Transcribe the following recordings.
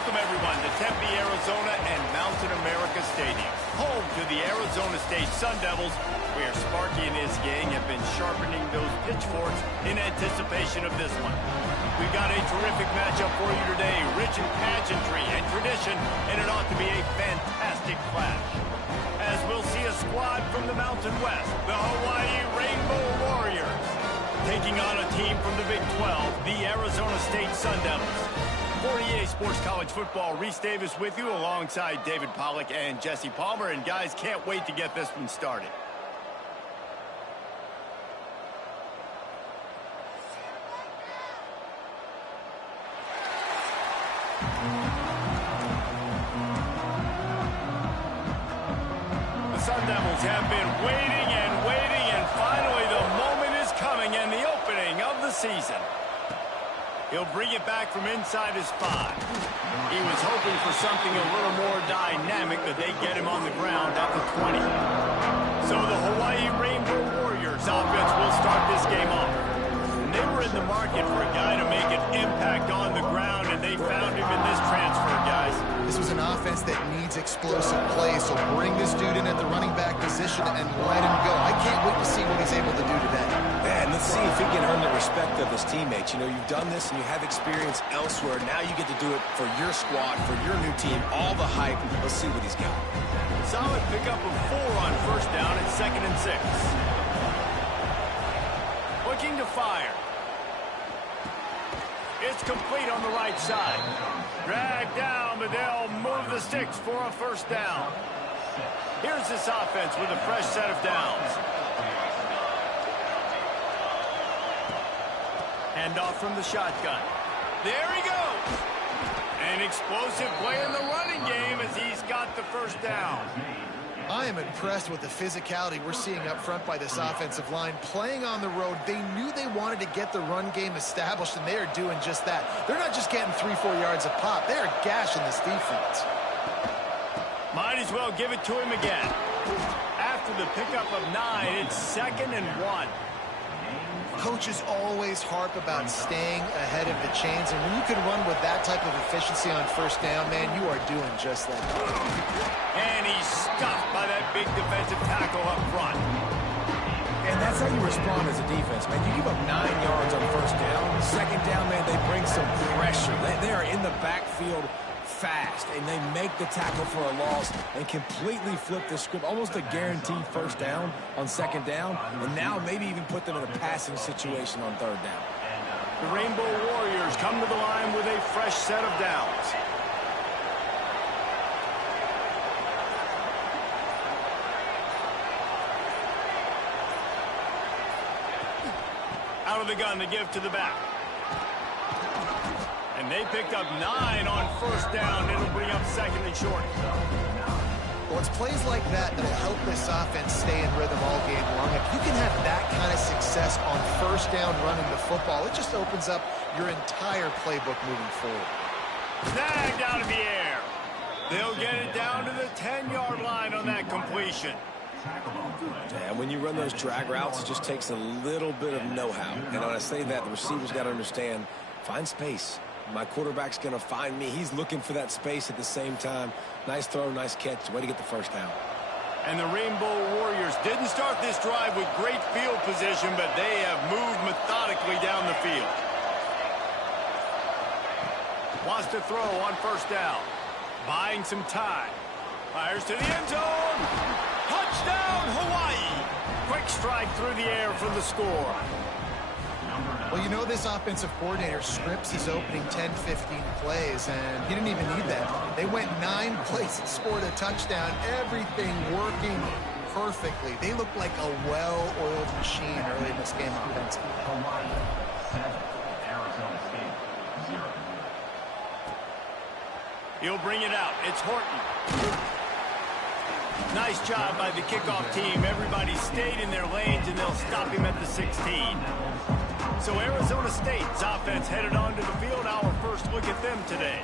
Welcome, everyone, to Tempe, Arizona and Mountain America Stadium, home to the Arizona State Sun Devils, where Sparky and his gang have been sharpening those pitchforks in anticipation of this one. We've got a terrific matchup for you today, rich in pageantry and tradition, and it ought to be a fantastic clash. As we'll see a squad from the Mountain West, the Hawaii Rainbow Warriors, taking on a team from the Big 12, the Arizona State Sun Devils. For EA Sports College Football, Reese Davis with you alongside David Pollack and Jesse Palmer. And guys, can't wait to get this one started. The Sun Devils have been waiting and finally the moment is coming and the opening of the season. He'll bring it back from inside his 5. He was hoping for something a little more dynamic, but they get him on the ground at the 20. So the Hawaii Rainbow Warriors offense will start this game off. And they were in the market for a guy to make an impact on the ground, and they found him in this transfer, guys. This was an offense that needs explosive play, so bring this dude in at the running back position and let him go. I can't wait to see what he's able to do today. Man, let's see if he can earn the respect of his teammates. You know, you've done this and you have experience elsewhere. Now you get to do it for your squad, for your new team, all the hype. Let's see what he's got. Solid pickup of 4 on first down at 2nd and 6. Looking to fire. It's complete on the right side. Dragged down, but they'll move the sticks for a first down. Here's this offense with a fresh set of downs. Handoff from the shotgun. There he goes. An explosive play in the running game as he's got the first down. I am impressed with the physicality we're seeing up front by this offensive line. Playing on the road, they knew they wanted to get the run game established, and they are doing just that. They're not just getting 3-4 yards a pop. They are gashing this defense. Might as well give it to him again. After the pickup of 9, it's 2nd and 1. Coaches always harp about staying ahead of the chains, and when you can run with that type of efficiency on first down, man, you are doing just that. And he's stuffed by that big defensive tackle up front. And that's how you respond as a defense, man. You give up 9 yards on first down. 2nd down, man, they bring some pressure. They are in the backfield fast, and they make the tackle for a loss and completely flip the script. Almost a guaranteed first down on 2nd down, and now maybe even put them in a passing situation on 3rd down. The Rainbow Warriors come to the line with a fresh set of downs. Out of the gun to give to the back. And they picked up 9 on first down. It'll bring up 2nd and short. Well, it's plays like that that'll help this offense stay in rhythm all game long. If you can have that kind of success on first down running the football, it just opens up your entire playbook moving forward. Snagged out of the air. They'll get it down to the 10-yard line on that completion. And when you run those drag routes, it just takes a little bit of know-how. And when I say that, the receivers got to understand, find space. My quarterback's going to find me. He's looking for that space at the same time. Nice throw, nice catch. Way to get the first down. And the Rainbow Warriors didn't start this drive with great field position, but they have moved methodically down the field. Wants to throw on first down. Buying some time. Fires to the end zone. Touchdown, Hawaii. Quick strike through the air for the score. Well, you know this offensive coordinator scripts his opening 10, 15 plays, and he didn't even need that. They went 9 plays and scored a touchdown, everything working perfectly. They looked like a well-oiled machine early in this game offensively. He'll bring it out. It's Horton. Nice job by the kickoff team. Everybody stayed in their lanes, and they'll stop him at the 16. So Arizona State's offense headed onto the field. Our first look at them today.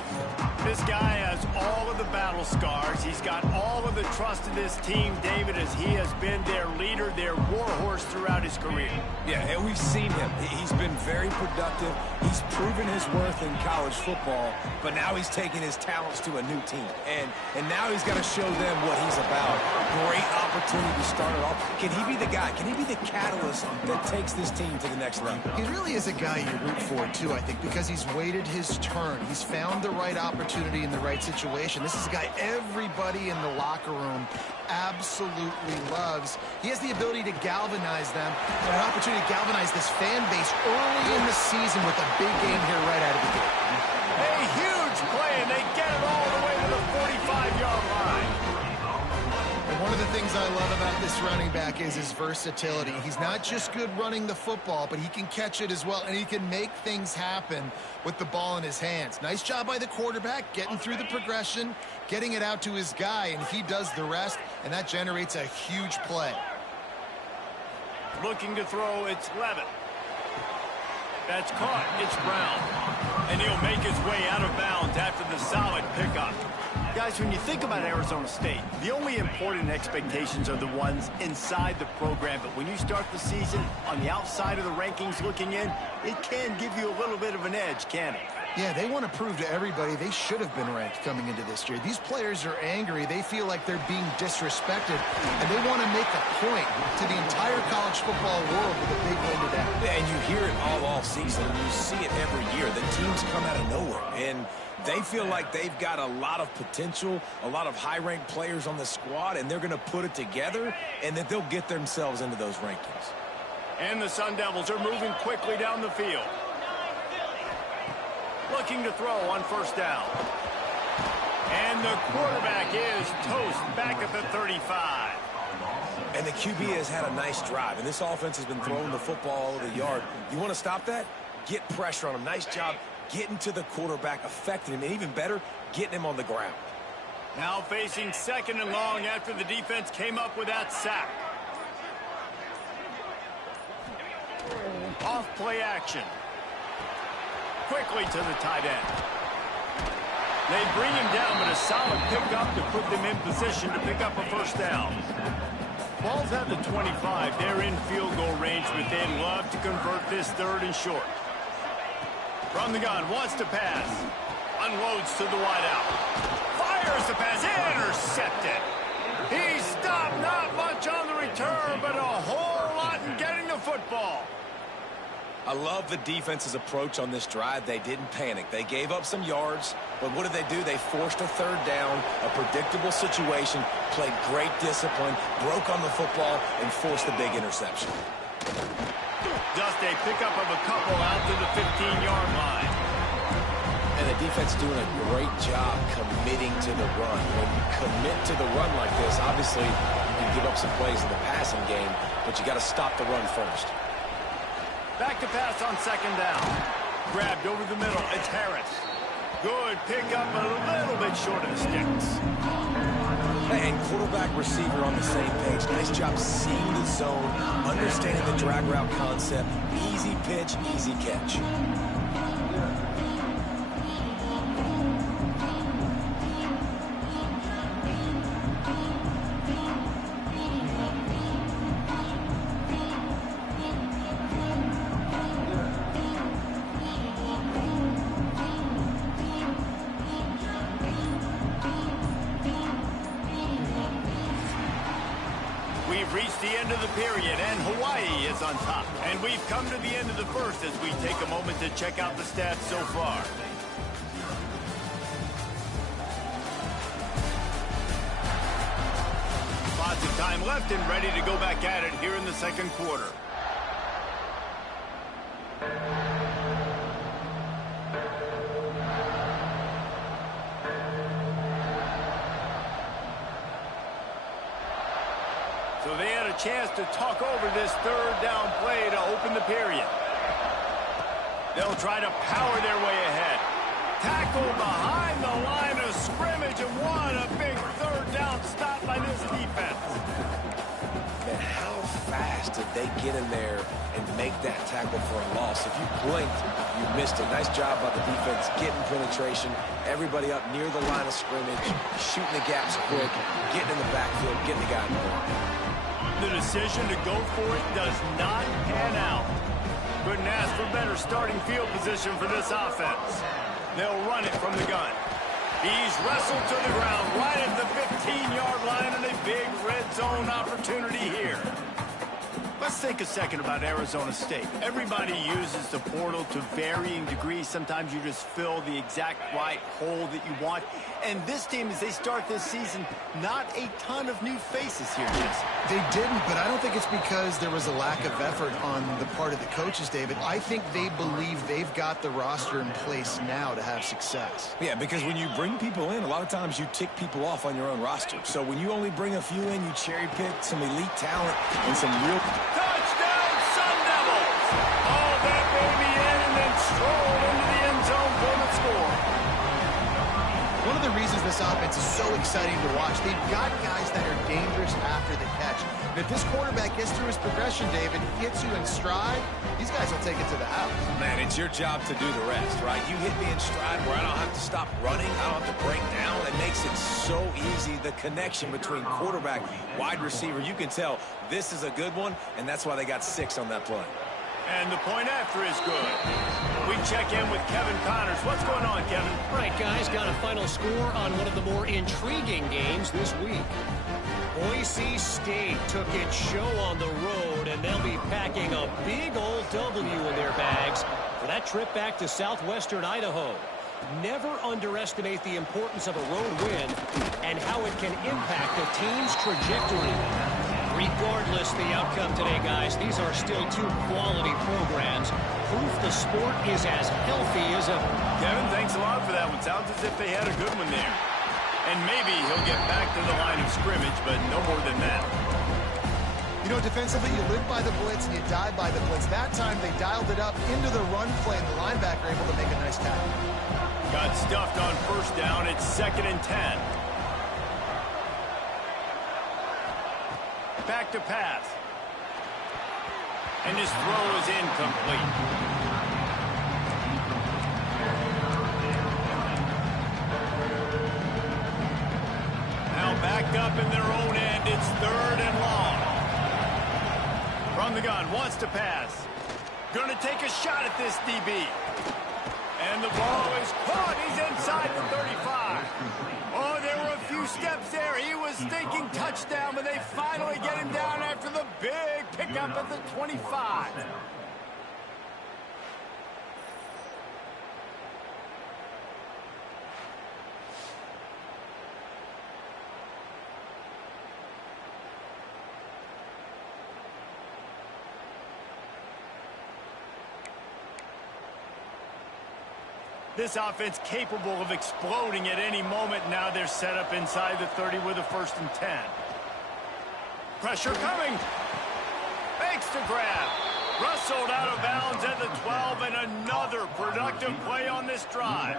This guy has all of the battle scars. He's got all of the trust in this team, David, as he has been their leader, their warhorse throughout his career. Yeah, and we've seen him. He's been very productive. He's proven his worth in college football, but now he's taking his talents to a new team. And now he's got to show them what he's about. Great opportunity to start it off. Can he be the guy? Can he be the catalyst that takes this team to the next level? He really is a guy you root for, too, I think, because he's waited his turn. He's found the right opportunity in the right situation. This is a guy everybody in the locker room absolutely loves. He has the ability to galvanize them, and an opportunity to galvanize this fan base early in the season with a big game here right out of the gate. A huge play, and they get it all the way to the 45-yard line. And one of the things I love about this running back is his versatility. He's not just good running the football, but he can catch it as well, and he can make things happen with the ball in his hands. Nice job by the quarterback, getting through the progression, getting it out to his guy, and he does the rest, and that generates a huge play. Looking to throw, it's Levitt. That's caught, it's Brown. And he'll make his way out of bounds after the solid pickup. Guys, when you think about Arizona State, the only important expectations are the ones inside the program. But when you start the season on the outside of the rankings looking in, it can give you a little bit of an edge, can it? Yeah, they want to prove to everybody they should have been ranked coming into this year. These players are angry. They feel like they're being disrespected, and they want to make a point to the entire college football world with a big win today. Yeah, and you hear it all season. You see it every year. The teams come out of nowhere, and they feel like they've got a lot of potential, a lot of high-ranked players on the squad, and they're going to put it together, and that they'll get themselves into those rankings. And the Sun Devils are moving quickly down the field. Looking to throw on first down. And the quarterback is toast back at the 35. And the QB has had a nice drive, and this offense has been throwing the football all over the yard. You want to stop that? Get pressure on him. Nice job getting to the quarterback, affecting him, and even better, getting him on the ground. Now facing second and long after the defense came up with that sack. Off play action. Quickly to the tight end. They bring him down, but a solid pickup to put them in position to pick up a first down. Ball's at the 25. They're in field goal range, but they'd love to convert this third and short. From the gun, wants to pass. Unloads to the wideout. Fires the pass, intercepted. He stopped, not much on the return, but a whole lot in getting the football. I love the defense's approach on this drive. They didn't panic. They gave up some yards, but what did they do? They forced a third down, a predictable situation, played great discipline, broke on the football, and forced the big interception. Just a pickup of a couple out to the 15-yard line. And the defense doing a great job committing to the run. When you commit to the run like this, obviously you give up some plays in the passing game, but you got to stop the run first. Back to pass on second down. Grabbed over the middle. It's Harris. Good pickup, but a little bit short of the sticks. And quarterback receiver on the same page. Nice job seeing the zone, understanding the drag route concept. Easy pitch, easy catch. We've reached the end of the period, and Hawaii is on top. And we've come to the end of the first as we take a moment to check out the stats so far. Lots of time left and ready to go back at it here in the second quarter. So they had a chance to talk over this third down play to open the period. They'll try to power their way ahead. Tackle behind the line of scrimmage, and what a big third down stop by this defense. And how fast defensive, they get in there and make that tackle for a loss. If you blinked, you missed it. Nice job by the defense getting penetration, everybody up near the line of scrimmage, shooting the gaps quick, getting in the backfield, getting the guy in the ball. The decision to go for it does not pan out. Couldn't ask for better starting field position for this offense. They'll run it from the gun. He's wrestled to the ground right at the 15-yard line, and a big red zone opportunity here. Let's think a second about Arizona State. Everybody uses the portal to varying degrees. Sometimes you just fill the exact right hole that you want. And this team, as they start this season, not a ton of new faces here, Jesse. They didn't, but I don't think it's because there was a lack of effort on the part of the coaches, David. I think they believe they've got the roster in place now to have success. Yeah, because when you bring people in, a lot of times you tick people off on your own roster. So when you only bring a few in, you cherry pick some elite talent and some real... Touchdown, Sun Devils! Haul that baby in and then stroll into the end zone for the score. One of the reasons this offense is so exciting to watch, they've got guys that are dangerous after the catch. And if this quarterback gets through his progression, David, hits you in stride, these guys will take it to the house. Man, it's your job to do the rest, right? You hit me in stride where I don't have to stop running, I don't have to break down. It makes it so easy, the connection between quarterback, wide receiver. You can tell this is a good one, and that's why they got 6 on that play. And the point after is good. We check in with Kevin Connors. What's going on, Kevin? All right, guys, got a final score on one of the more intriguing games this week. Boise State took its show on the road, and they'll be packing a big old W in their bags for that trip back to southwestern Idaho. Never underestimate the importance of a road win and how it can impact a team's trajectory. Regardless the outcome today, guys, these are still 2 quality programs. Proof the sport is as healthy as ever. Kevin, thanks a lot for that one. Sounds as if they had a good one there. And maybe he'll get back to the line of scrimmage, but no more than that. You know, defensively, you live by the blitz and you die by the blitz. That time, they dialed it up into the run play, and the linebacker able to make a nice tackle. Got stuffed on first down. It's 2nd and 10. Back to pass. And his throw is incomplete. Now backed up in their own end. It's 3rd and long. From the gun, wants to pass. Going to take a shot at this DB. And the ball is caught. He's inside the 35. Oh, there were a few steps there. He was thinking touchdown, but they finally get him down after the big pickup at the 25. This offense capable of exploding at any moment. Now they're set up inside the 30 with a 1st and 10. Pressure coming. Makes the grab. Rustled out of bounds at the 12, and another productive play on this drive.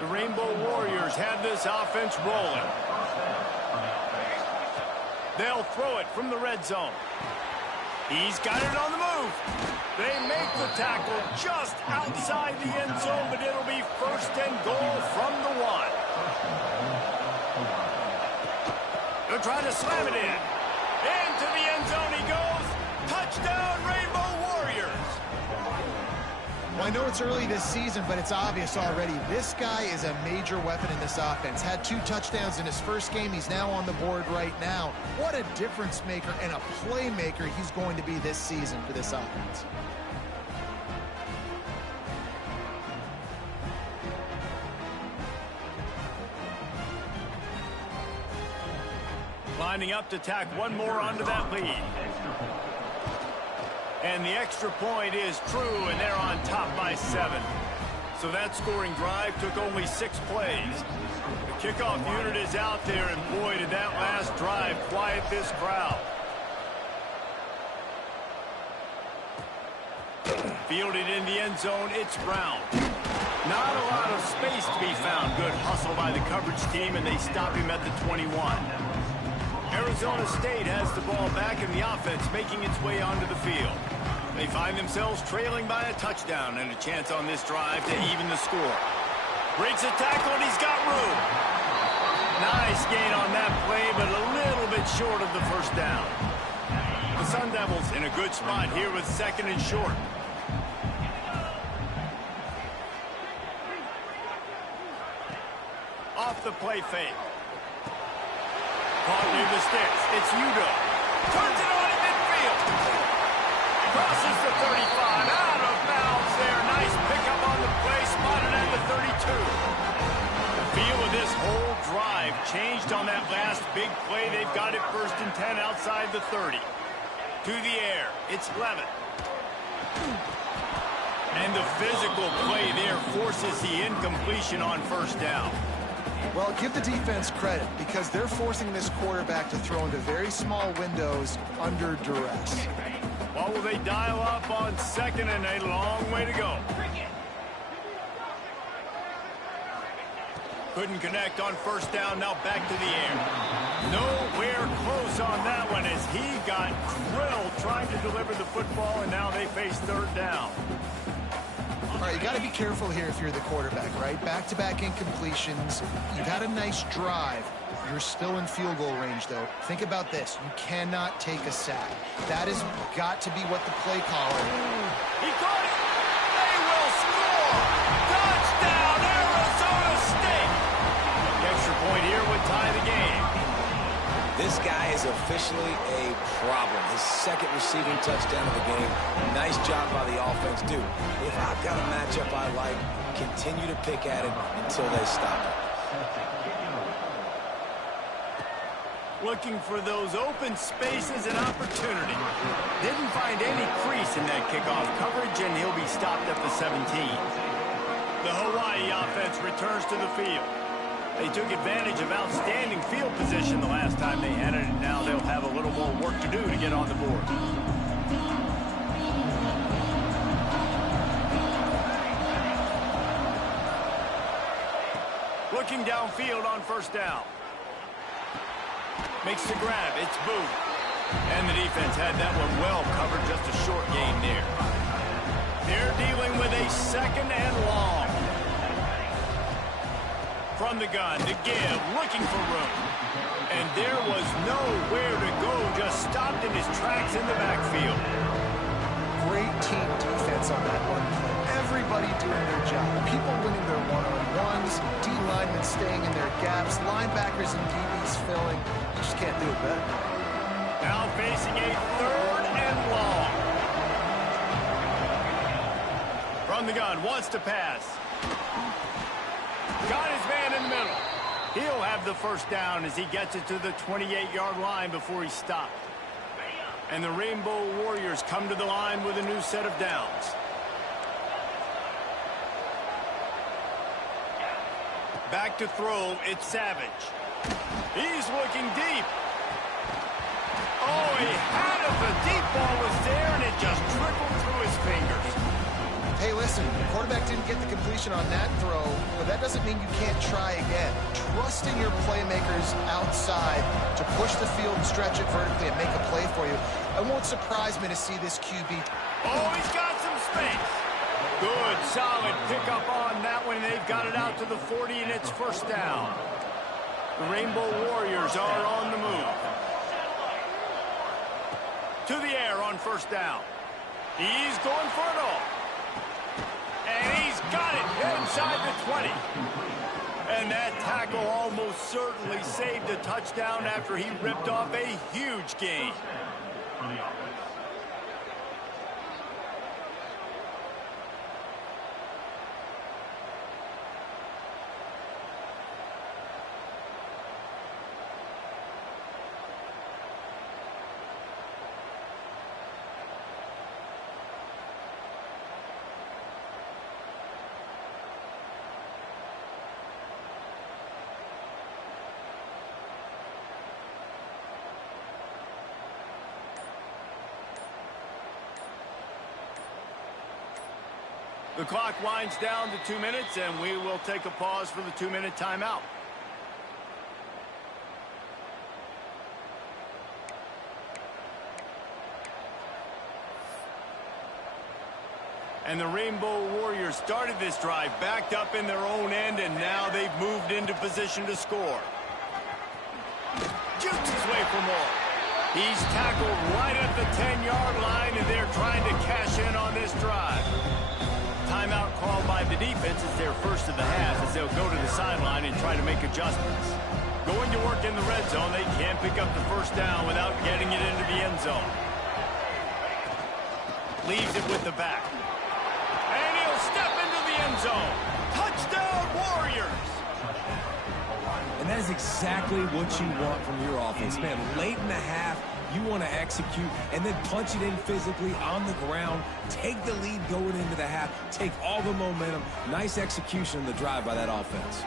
The Rainbow Warriors have this offense rolling. They'll throw it from the red zone. He's got it on the move. They make the tackle just outside the end zone, but it'll be 1st and goal from the 1. They're trying to slam it in. Into the end zone he goes. Touchdown, Rainbow Warriors. Well, I know it's early this season, but it's obvious already. This guy is a major weapon in this offense. Had 2 touchdowns in his first game. He's now on the board right now. What a difference maker and a playmaker he's going to be this season for this offense. Lining up to tack one more onto that lead. And the extra point is true, and they're on top by 7. So that scoring drive took only 6 plays. The kickoff unit is out there, and boy, did that last drive quiet this crowd. Fielded in the end zone, it's Brown. Not a lot of space to be found. Good hustle by the coverage team, and they stop him at the 21. Arizona State has the ball back in the offense, making its way onto the field. They find themselves trailing by a touchdown and a chance on this drive to even the score. Breaks a tackle, and he's got room. Nice gain on that play, but a little bit short of the first down. The Sun Devils in a good spot here with second and short. Off the play fake. Caught near the sticks. It's Udo. Turns it on in midfield. Crosses the 35. Out of bounds there. Nice pickup on the play. Spotted at the 32. The feel of this whole drive changed on that last big play. They've got it 1st and 10 outside the 30. To the air. It's Levitt. And the physical play there forces the incompletion on first down. Well, give the defense credit because they're forcing this quarterback to throw into very small windows under duress. What will they dial up on second and a long way to go? Couldn't connect on first down, now back to the air. Nowhere close on that one as he got grilled trying to deliver the football, and now they face third down. All right, you got to be careful here if you're the quarterback, right? Back-to-back incompletions. You've had a nice drive. You're still in field goal range, though. Think about this. You cannot take a sack. That has got to be what the play caller... He caught it! They will score! Touchdown, Arizona State! The extra point here would tie the game. This guy is officially a problem. His second receiving touchdown of the game. Nice job by the offense, dude. If I've got a matchup I like, continue to pick at it until they stop it. Looking for those open spaces and opportunity. Didn't find any crease in that kickoff coverage, and he'll be stopped at the 17. The Hawaii offense returns to the field. They took advantage of outstanding field position the last time they had it, and now they'll have a little more work to do to get on the board. Looking downfield on first down. Makes the grab. It's Booth. And the defense had that one well covered. Just a short gain there. They're dealing with a second and long. From the gun, the give, looking for room. And there was nowhere to go, just stopped in his tracks in the backfield. Great team defense on that one play. Everybody doing their job. People winning their one-on-ones, D-linemen staying in their gaps, linebackers and DBs filling. You just can't do it better. Now facing a third and long. From the gun, wants to pass. Got his man in the middle. He'll have the first down as he gets it to the 28-yard line before he's stopped. And the Rainbow Warriors come to the line with a new set of downs. Back to throw, it's Savage. He's looking deep. Oh, he had it. The deep ball was there, and it just trickled through his fingers. Hey, listen, the quarterback didn't get the completion on that throw, but that doesn't mean you can't try again. Trusting your playmakers outside to push the field and stretch it vertically and make a play for you. It won't surprise me to see this QB. Oh, he's got some space. Good, solid pickup on that one. They've got it out to the 40, and it's first down. The Rainbow Warriors are on the move. To the air on first down. He's going for it all. And he's got it inside the 20. And that tackle almost certainly saved a touchdown after he ripped off a huge gain. The clock winds down to 2 minutes, and we will take a pause for the 2-minute timeout. And the Rainbow Warriors started this drive backed up in their own end, and now they've moved into position to score. Shoots his way for more. He's tackled right at the 10-yard line, and they're trying to cash in on this drive. Timeout called by the defense is their first of the half, as they'll go to the sideline and try to make adjustments. Going to work in the red zone, they can't pick up the first down without getting it into the end zone. Leaves it with the back. And he'll step into the end zone. Touchdown, Warriors! And that is exactly what you want from your offense, man. Late in the half, you want to execute and then punch it in physically on the ground. Take the lead going into the half. Take all the momentum. Nice execution on the drive by that offense.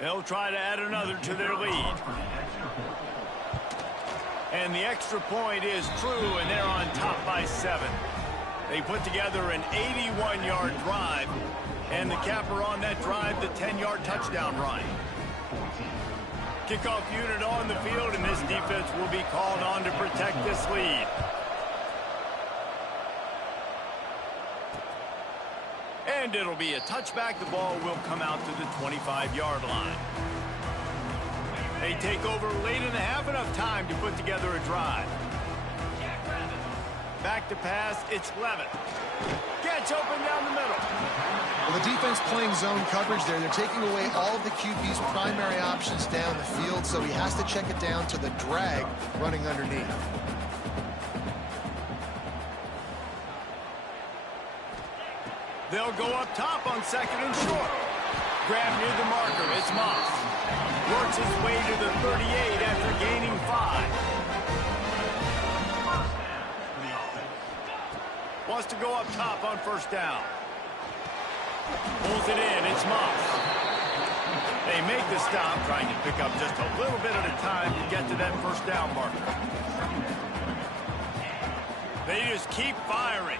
They'll try to add another to their lead. And the extra point is true, and they're on top by 7. They put together an 81-yard drive, and the capper on that drive, the 10-yard touchdown run. Kickoff unit on the field, and this defense will be called on to protect this lead. And it'll be a touchback. The ball will come out to the 25-yard line. They take over late in the half, enough time to put together a drive. Back to pass, it's Levitt. Gets open down the middle. Well, the defense playing zone coverage there. They're taking away all of the QB's primary options down the field, so he has to check it down to the drag running underneath. They'll go up top on second and short. Grab near the marker, it's Moss. Works his way to the 38 after gaining 5. Wants to go up top on first down. Pulls it in, it's Moss. They make the stop, trying to pick up just a little bit at a time to get to that first down marker. They just keep firing.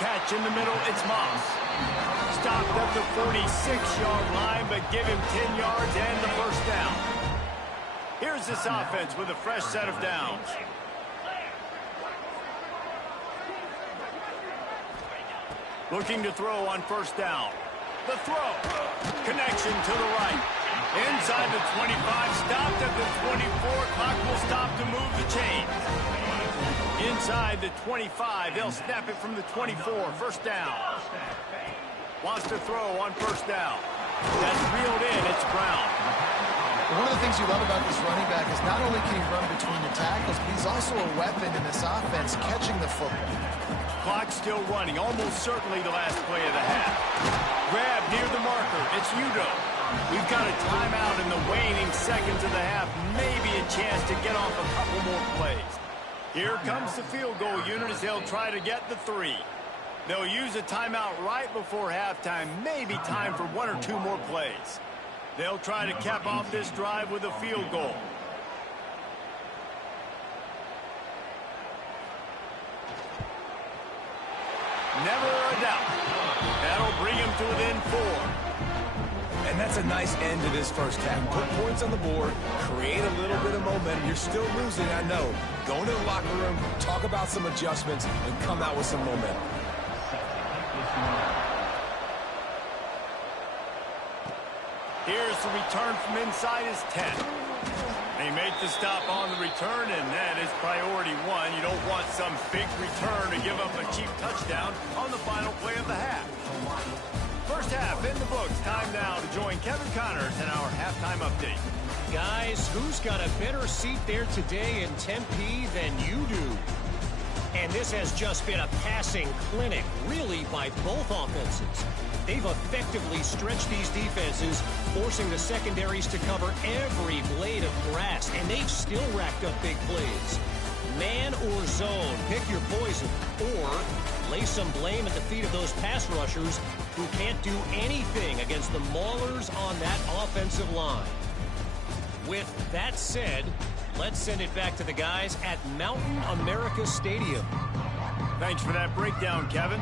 Catch in the middle, it's Moss. Stopped at the 46-yard line, but give him 10 yards and the first down. Here's this offense with a fresh set of downs. Looking to throw on first down. The throw. Connection to the right. Inside the 25, stopped at the 24. Clock will stop to move the chain. Inside the 25, they'll snap it from the 24. First down. Wants to throw on first down. That's reeled in. It's Brown. One of the things you love about this running back is not only can he run between the tackles, but he's also a weapon in this offense catching the football. Clock still running. Almost certainly the last play of the half. Grab near the marker. It's Udo. We've got a timeout in the waning seconds of the half. Maybe a chance to get off a couple more plays. Here comes the field goal unit as they'll try to get the 3. They'll use a timeout right before halftime. Maybe time for 1 or 2 more plays. They'll try to cap off this drive with a field goal. Never a doubt. That'll bring him to within 4. And that's a nice end to this first half. Put points on the board, create a little bit of momentum. You're still losing, I know. Go into the locker room, talk about some adjustments, and come out with some momentum. Here's the return from inside his 10. They make the stop on the return, and that is priority 1. You don't want some big return to give up a cheap touchdown on the final play of the half. First half in the books. Time now to join Kevin Connors in our halftime update. Guys, who's got a better seat there today in Tempe than you do? And this has just been a passing clinic, really, by both offenses. They've effectively stretched these defenses, forcing the secondaries to cover every blade of grass, and they've still racked up big plays. Man or zone, pick your poison, or lay some blame at the feet of those pass rushers who can't do anything against the maulers on that offensive line. With that said, let's send it back to the guys at Mountain America Stadium. Thanks for that breakdown, Kevin.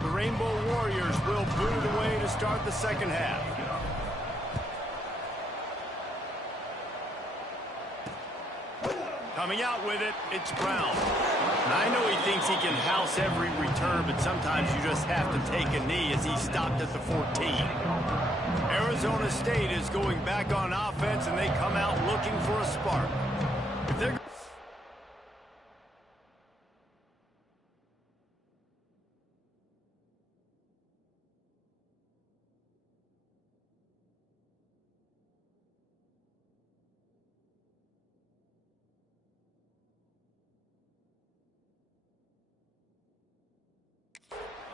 The Rainbow Warriors will boot it away to start the second half. Coming out with it, it's Brown. I know he thinks he can house every return, but sometimes you just have to take a knee as he stopped at the 14. Arizona State is going back on offense, and they come out looking for a spark. If they're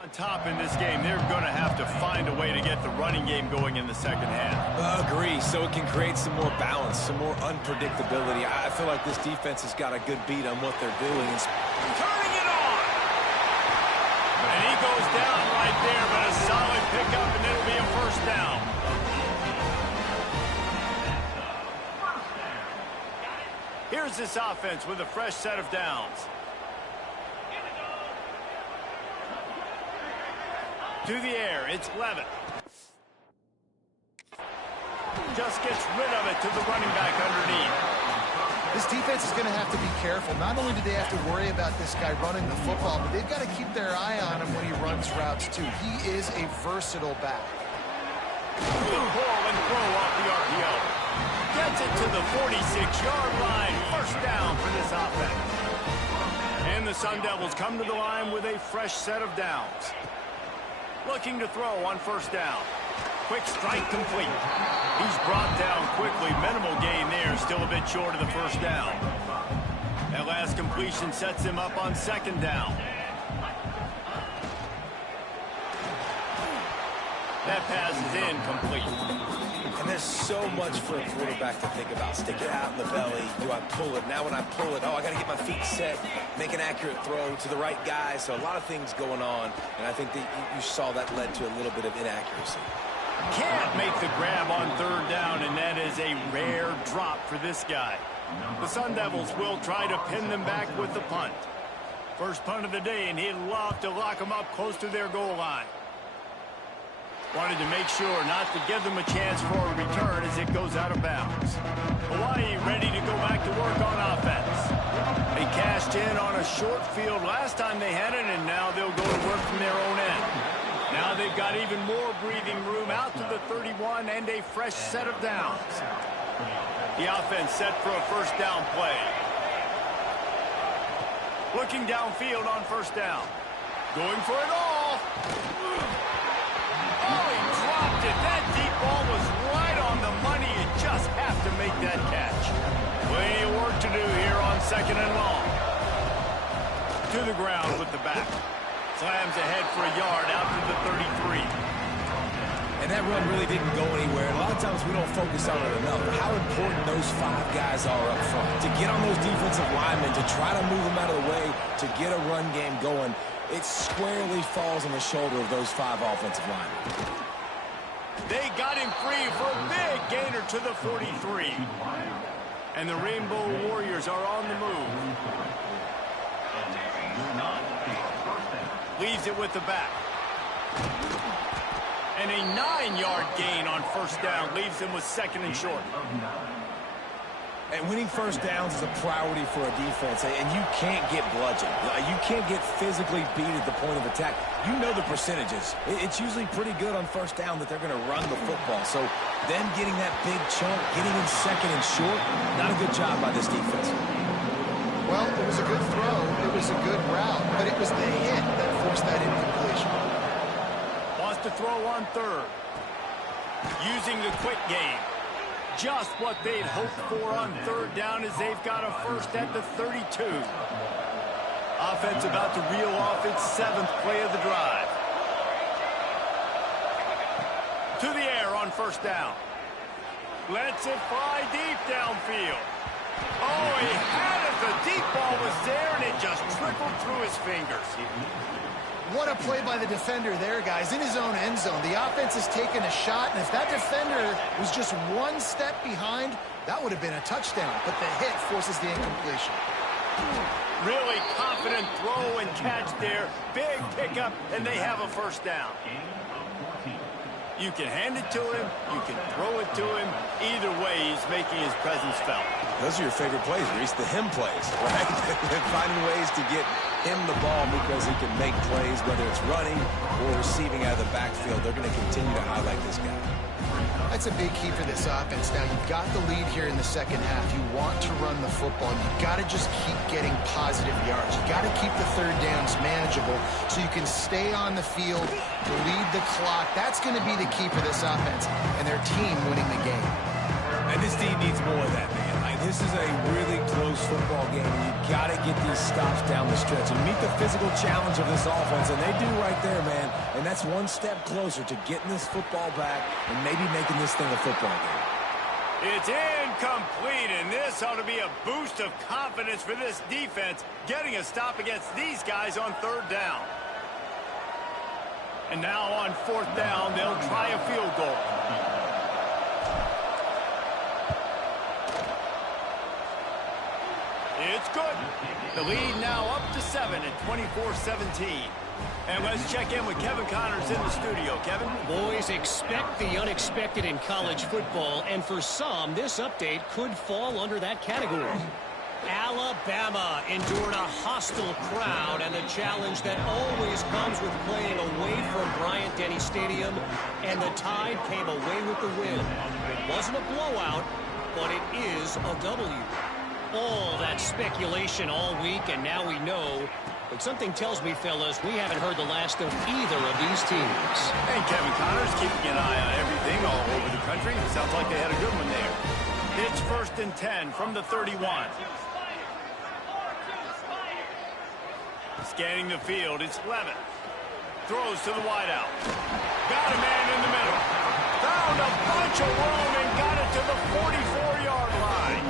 on top in this game, they're going to have to find a way to get the running game going in the second half. Agree, so it can create some more balance, some more unpredictability. I feel like this defense has got a good beat on what they're doing. It's turning it on! And he goes down right there, but a solid pickup, and it'll be a first down. Here's this offense with a fresh set of downs. To the air, it's Levitt. Just gets rid of it to the running back underneath. This defense is going to have to be careful. Not only do they have to worry about this guy running the football, but they've got to keep their eye on him when he runs routes, too. He is a versatile back. Good pull and throw off the RPO. Gets it to the 46-yard line. First down for this offense. And the Sun Devils come to the line with a fresh set of downs. Looking to throw on first down. Quick strike complete. He's brought down quickly. Minimal gain there. Still a bit short of the first down. That last completion sets him up on second down. That pass is incomplete. And there's so much for a quarterback to think about. Stick it out in the belly. Do I pull it? Now when I pull it, I got to get my feet set, make an accurate throw to the right guy. So a lot of things going on, and I think that you saw that led to a little bit of inaccuracy. Can't make the grab on third down, and that is a rare drop for this guy. The Sun Devils will try to pin them back with the punt. First punt of the day, and he'd love to lock them up close to their goal line. Wanted to make sure not to give them a chance for a return as it goes out of bounds. Hawaii ready to go back to work on offense. They cashed in on a short field last time they had it, and now they'll go to work from their own end. Now they've got even more breathing room out to the 31 and a fresh set of downs. The offense set for a first down play. Looking downfield on first down. Going for it all. Oh, he dropped it. That deep ball was right on the money. You just have to make that catch. Plenty of work to do here on second and long. To the ground with the back. Slams ahead for a yard out to the 33. And that run really didn't go anywhere. A lot of times we don't focus on it enough. How important those five guys are up front. To get on those defensive linemen, to try to move them out of the way, to get a run game going, it squarely falls on the shoulder of those five offensive linemen. They got him free for a big gainer to the 43. And the Rainbow Warriors are on the move. Leaves it with the back. And a 9-yard gain on first down leaves him with second and short. And winning first downs is a priority for a defense, and you can't get bludgeoned. You can't get physically beat at the point of attack. You know the percentages. It's usually pretty good on first down that they're going to run the football. So them getting that big chunk, getting in second and short, not a good job by this defense. Well, it was a good throw. It was a good route, but it was the hit that forced that incompletion. Wants to throw on third. Using the quick game. Just what they'd hoped for on third down as they've got a first at the 32. Offense about to reel off its 7th play of the drive. To the air on first down. Lets it fly deep downfield. Oh, he had it. The deep ball was there, and it just trickled through his fingers. What a play by the defender there, guys. In his own end zone, the offense has taken a shot, and if that defender was just one step behind, that would have been a touchdown. But the hit forces the incompletion. Really confident throw and catch there. Big pickup, and they have a first down. You can hand it to him. You can throw it to him. Either way, he's making his presence felt. Those are your favorite plays, Reese, the him plays, right? Finding ways to get him the ball because he can make plays, whether it's running or receiving out of the backfield. They're going to continue to highlight this guy. That's a big key for this offense. Now, you've got the lead here in the second half. You want to run the football. You've got to just keep getting positive yards. You've got to keep the third downs manageable so you can stay on the field, lead the clock. That's going to be the key for this offense and their team winning the game. And this team needs more of that, man. This is a really close football game, and you've got to get these stops down the stretch and meet the physical challenge of this offense, and they do right there, man. And that's one step closer to getting this football back and maybe making this thing a football game. It's incomplete, and this ought to be a boost of confidence for this defense, getting a stop against these guys on third down. And now on fourth down, they'll try a field goal. It's good. The lead now up to 7 at 24-17. And let's check in with Kevin Connors in the studio. Kevin? Boys, expect the unexpected in college football, and for some, this update could fall under that category. Alabama endured a hostile crowd and the challenge that always comes with playing away from Bryant-Denny Stadium, and the Tide came away with the win. It wasn't a blowout, but it is a W. All that speculation all week, and now we know. But something tells me, fellas, we haven't heard the last of either of these teams. And Kevin Connors keeping an eye on everything all over the country. Sounds like they had a good one there. It's 1st and 10 from the 31. Scanning the field, it's Levitt. Throws to the wideout. Got a man in the middle. Found a bunch of room and got it to the 44-yard line.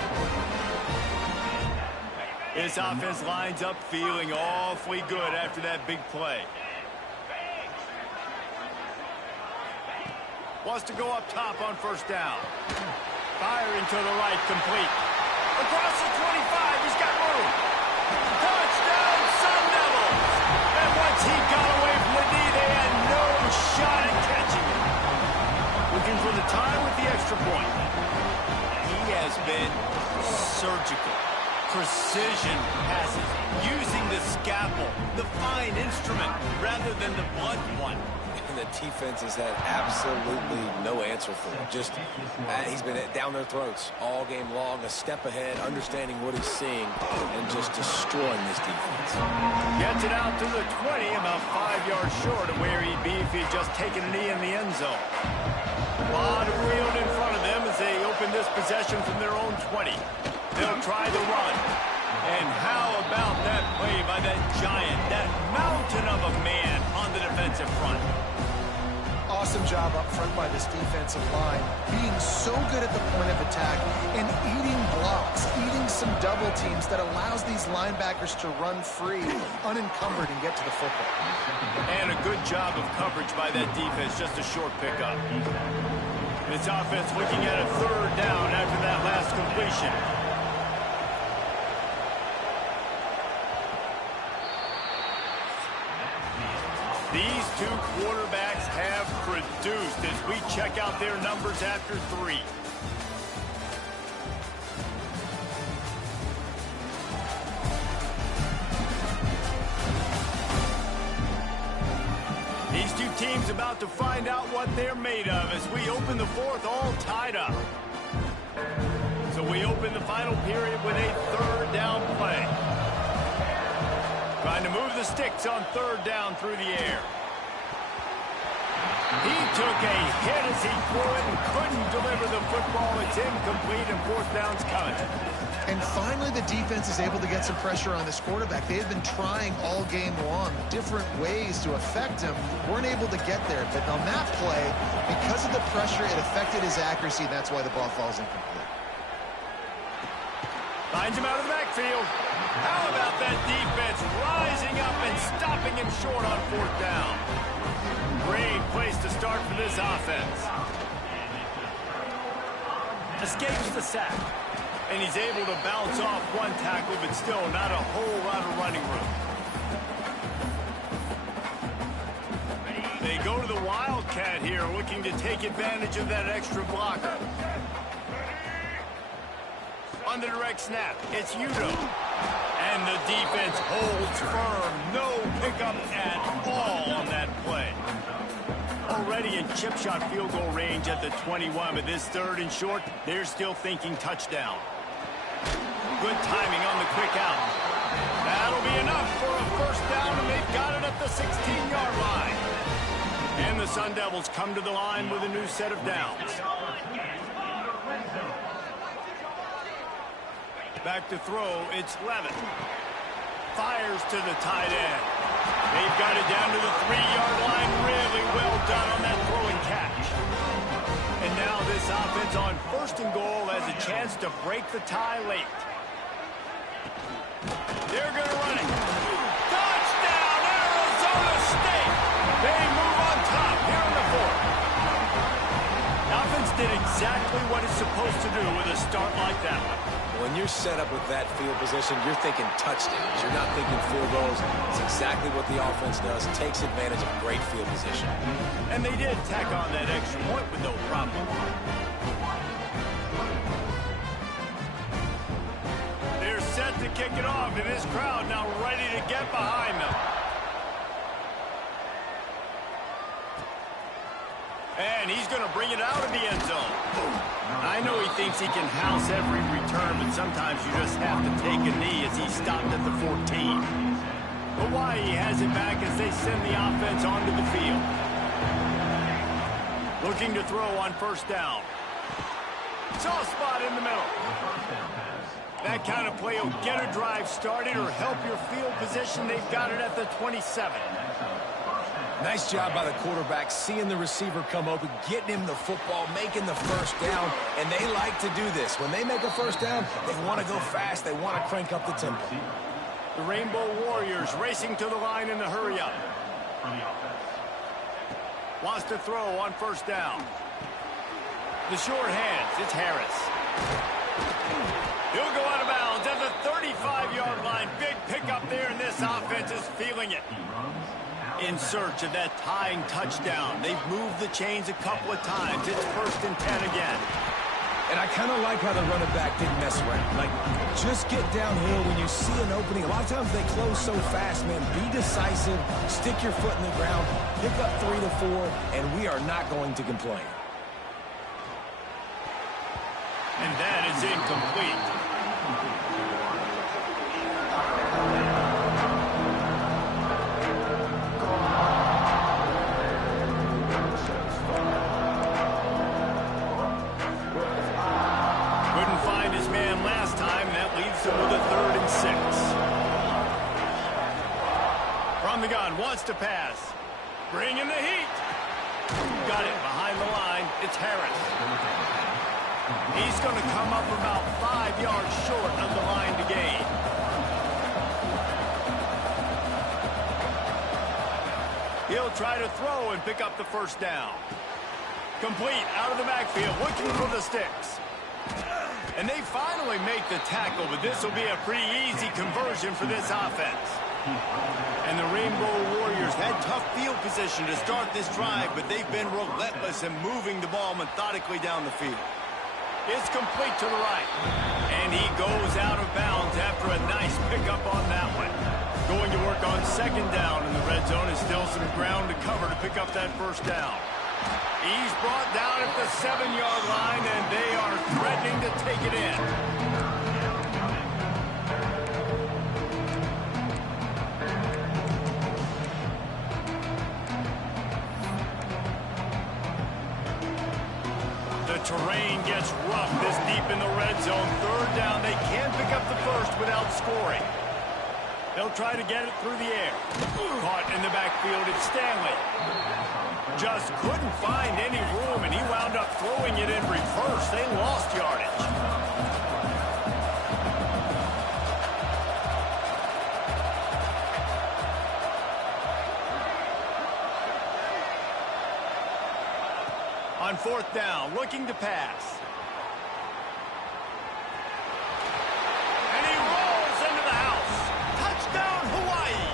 This offense lines up feeling awfully good after that big play. Wants to go up top on first down. Firing to the right, complete. Across the 25, he's got room. Touchdown, Sun Devils! And once he got away from the D, they had no shot at catching it. Looking for the tie with the extra point. He has been surgical. Precision passes, using the scalpel, the fine instrument, rather than the blunt one. And the defense has had absolutely no answer for him. Just, he's been down their throats all game long, a step ahead, understanding what he's seeing, and just destroying this defense. Gets it out to the 20, about 5 yards short of where he'd be if he'd just taken a knee in the end zone. A lot of field in front of them as they open this possession from their own 20. They'll try the run. And how about that play by that giant, that mountain of a man on the defensive front? Awesome job up front by this defensive line, being so good at the point of attack and eating blocks, eating some double teams that allows these linebackers to run free, unencumbered, and get to the football. And a good job of coverage by that defense, just a short pickup. This offense looking at a third down after that last completion. These two quarterbacks have produced as we check out their numbers after 3. These two teams about to find out what they're made of as we open the fourth all tied up. So we open the final period with a third down play. Trying to move the sticks on third down through the air. He took a hit as he threw it and couldn't deliver the football. It's incomplete and fourth down's coming. And finally, the defense is able to get some pressure on this quarterback. They had been trying all game long different ways to affect him. Weren't able to get there. But on that play, because of the pressure, it affected his accuracy. That's why the ball falls incomplete. Finds him out of the backfield. How about that defense rising up and stopping him short on fourth down? Great place to start for this offense. Escapes the sack. And he's able to bounce off one tackle, but still not a whole lot of running room. They go to the Wildcat here, looking to take advantage of that extra blocker. On the direct snap, it's Udo. And the defense holds firm. No pickup at all on that play. Already in chip shot field goal range at the 21, but this third and short, they're still thinking touchdown. Good timing on the quick out. That'll be enough for a first down, and they've got it at the 16-yard line. And the Sun Devils come to the line with a new set of downs. Back to throw, it's Levitt. Fires to the tight end. They've got it down to the 3-yard line. Really well done on that throwing catch. And now this offense on first and goal has a chance to break the tie late. They're going to run it. Touchdown, Arizona State! They move on top here in the fourth. The offense did exactly what it's supposed to do with a start like that one. When you're set up with that field position, you're thinking touchdowns. You're not thinking field goals. It's exactly what the offense does. It takes advantage of great field position. And they did tack on that extra point with no problem. They're set to kick it off, and this crowd now ready to get behind them. And he's going to bring it out of the end zone. I know he thinks he can house every return, but sometimes you just have to take a knee as he stopped at the 14. Hawaii has it back as they send the offense onto the field. Looking to throw on first down. Soft spot in the middle. That kind of play will get a drive started or help your field position. They've got it at the 27. Nice job by the quarterback, seeing the receiver come open, getting him the football, making the first down, and they like to do this. When they make a first down, they want to go fast, they want to crank up the tempo. The Rainbow Warriors racing to the line in the hurry-up. Wants to throw on first down. The short hands, it's Harris. He'll go out of bounds at the 35-yard line. Big pickup there, and this offense is feeling it. In search of that tying touchdown. They've moved the chains a couple of times. It's 1st and 10 again. And I kind of like how the running back didn't mess around. Like, just get downhill when you see an opening. A lot of times they close so fast, man. Be decisive. Stick your foot in the ground. Pick up 3 to 4, and we are not going to complain. And that is incomplete. The gun wants to pass. Bring in the heat. Got it behind the line. It's Harris. He's going to come up about 5 yards short of the line to gain. He'll try to throw and pick up the first down. Complete out of the backfield, looking for the sticks. And they finally make the tackle, but this will be a pretty easy conversion for this offense. And the Rainbow Warriors had tough field position to start this drive, but they've been relentless in moving the ball methodically down the field. It's complete to the right. And he goes out of bounds after a nice pickup on that one. Going to work on second down in the red zone is still some ground to cover to pick up that first down. He's brought down at the 7-yard line, and they are threatening to take it in. Terrain gets rough this deep in the red zone. Third down, they can pick up the first without scoring. They'll try to get it through the air. Caught in the backfield, it's Stanley. Just couldn't find any room, and he wound up throwing it in reverse. They lost yardage. On fourth down, looking to pass. And he rolls into the house. Touchdown, Hawaii.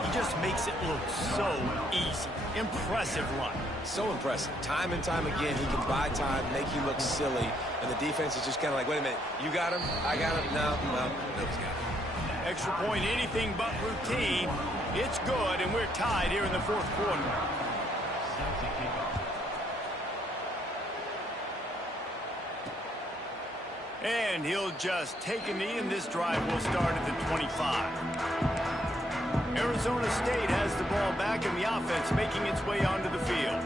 He just makes it look so easy. Impressive run. So impressive. Time and time again, he can buy time, make you look silly, and the defense is just kind of like, wait a minute, you got him? I got him? No, nobody's got him. Extra point, anything but routine. It's good, and we're tied here in the fourth quarter. And he'll just take a knee, and this drive will start at the 25. Arizona State has the ball back, and the offense making its way onto the field.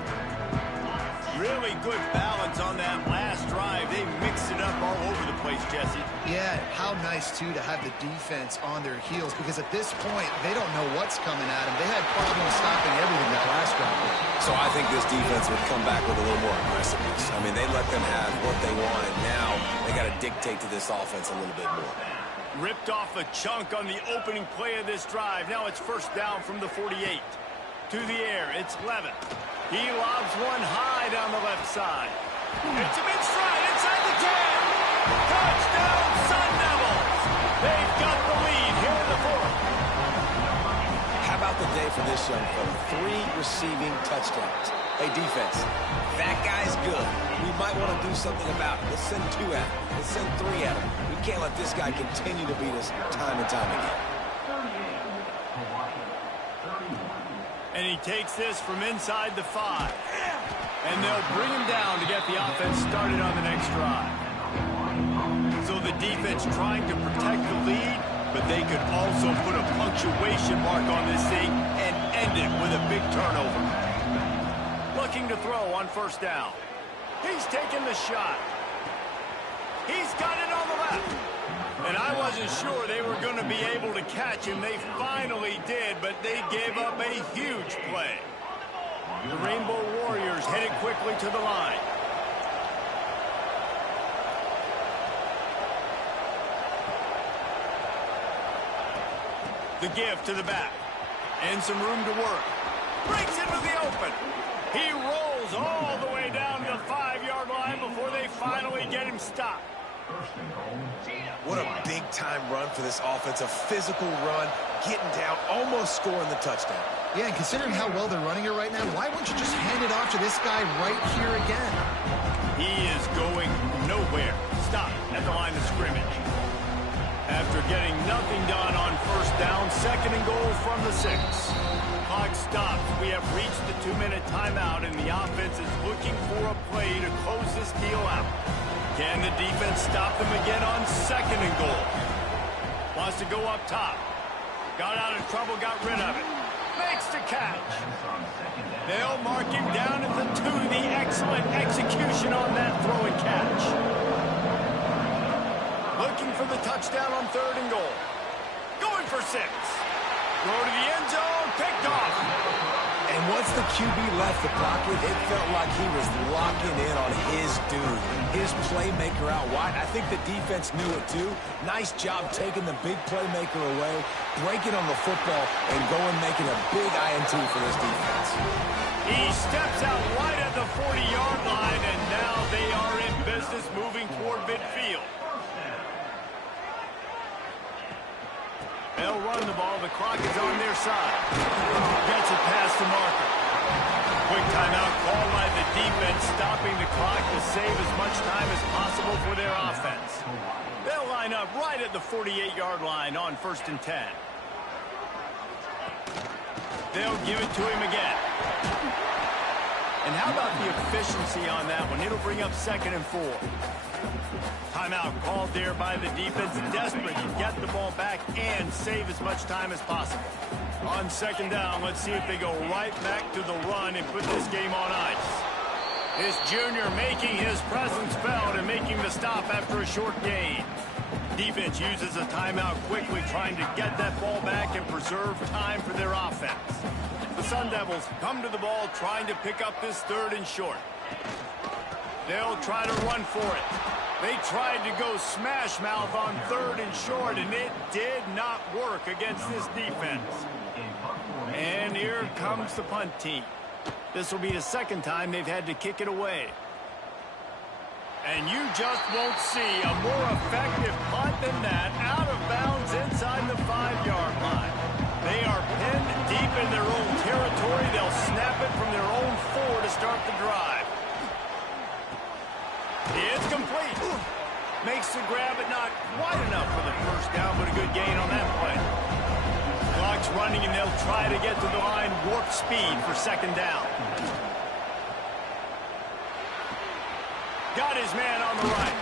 Really good balance on that last drive. They mixed it up all over the place, Jesse. Yeah, how nice, too, to have the defense on their heels, because at this point, they don't know what's coming at them. They had problems stopping everything that last drive. So I think this defense would come back with a little more aggressiveness. I mean, they let them have what they wanted. Now they got to dictate to this offense a little bit more. Ripped off a chunk on the opening play of this drive. Now it's first down from the 48. To the air, it's Levin. He lobs one high down the left side. It's him in stride inside the 10. Touchdown, Sun Devils. They've got the lead here in the fourth. How about the day for this young fella? 3 receiving touchdowns. Hey, defense, that guy's good. We might want to do something about it. Let's send 2 at him. Let's send 3 at him. We can't let this guy continue to beat us time and time again. And he takes this from inside the 5. And they'll bring him down to get the offense started on the next drive. So the defense trying to protect the lead, but they could also put a punctuation mark on this thing and end it with a big turnover. Looking to throw on first down. He's taking the shot. He's got it on the left. And I wasn't sure they were going to be able to catch him. They finally did, but they gave up a huge play. The Rainbow Warriors headed quickly to the line. The give to the back. And some room to work. Breaks into the open. He rolls all the way down to the 5-yard line before they finally get him stopped. What a big-time run for this offense. A physical run, getting down, almost scoring the touchdown. Yeah, and considering how well they're running it right now, why wouldn't you just hand it off to this guy right here again? He is going nowhere. Stop at the line of scrimmage. After getting nothing done on first down, 2nd and goal from the 6. Clock stops. We have reached the 2-minute timeout, and the offense is looking for a play to close this deal out. Can the defense stop them again on 2nd and goal? Wants to go up top. Got out of trouble, got rid of it. Makes the catch. They'll mark him down at the 2. The excellent execution on that throw and catch. Looking for the touchdown on 3rd and goal. Going for 6. Throw to the end zone, picked off. And once the QB left the pocket, it felt like he was locking in on his dude, his playmaker out wide. I think the defense knew it too. Nice job taking the big playmaker away, breaking on the football, and going making a big INT for this defense. He steps out right at the 40-yard line, and now they are in business moving toward midfield. They'll run the ball. The clock is on their side. Gets it past the marker. Quick timeout called by the defense, stopping the clock to save as much time as possible for their offense. They'll line up right at the 48-yard line on 1st and 10. They'll give it to him again. And how about the efficiency on that one? It'll bring up 2nd and 4. Timeout called there by the defense, desperate to get the ball back and save as much time as possible. On 2nd down, let's see if they go right back to the run and put this game on ice. This junior making his presence felt and making the stop after a short gain. Defense uses a timeout quickly, trying to get that ball back and preserve time for their offense. The Sun Devils come to the ball, trying to pick up this 3rd and short. They'll try to run for it. They tried to go smash mouth on 3rd and short, and it did not work against this defense. And here comes the punt team. This will be the second time they've had to kick it away. And you just won't see a more effective punt than that, out of bounds inside the 5-yard line. They are pinned deep in their own territory. They'll snap it from their own 4 to start the drive. It's complete. Makes the grab, but not quite enough for the first down, but a good gain on that play. Clock's running, and they'll try to get to the line warp speed for second down. Got his man on the right.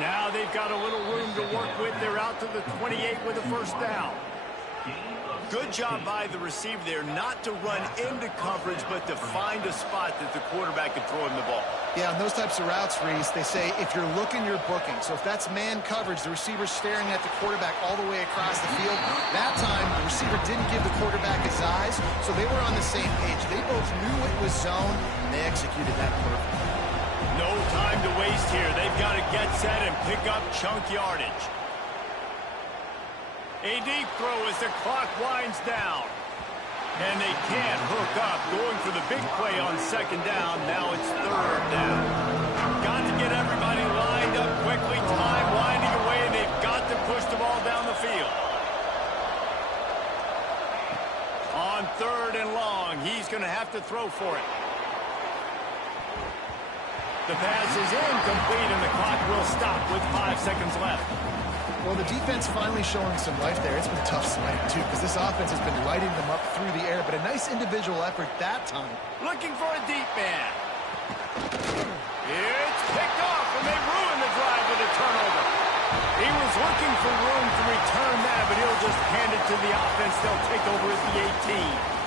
Now they've got a little room to work with. They're out to the 28 with a first down. Good job by the receiver there not to run into coverage, but to find a spot that the quarterback could throw him the ball. Yeah, on those types of routes, Reese, they say if you're looking, you're booking. So if that's man coverage, the receiver's staring at the quarterback all the way across the field. That time, the receiver didn't give the quarterback his eyes, so they were on the same page. They both knew it was zone, and they executed that perfectly. No time to waste here. They've got to get set and pick up chunk yardage. A deep throw as the clock winds down. And they can't hook up. Going for the big play on second down. Now it's third down. Got to get everybody lined up quickly. Time winding away, and they've got to push the ball down the field. On third and long, he's going to have to throw for it. The pass is incomplete, and the clock will stop with 5 seconds left. Well, the defense finally showing some life there. It's been tough sledding, too, because this offense has been lighting them up through the air, but a nice individual effort that time. Looking for a deep man. It's picked off, and they ruin the drive with a turnover. He was looking for room to return that, but he'll just hand it to the offense. They'll take over at the 18.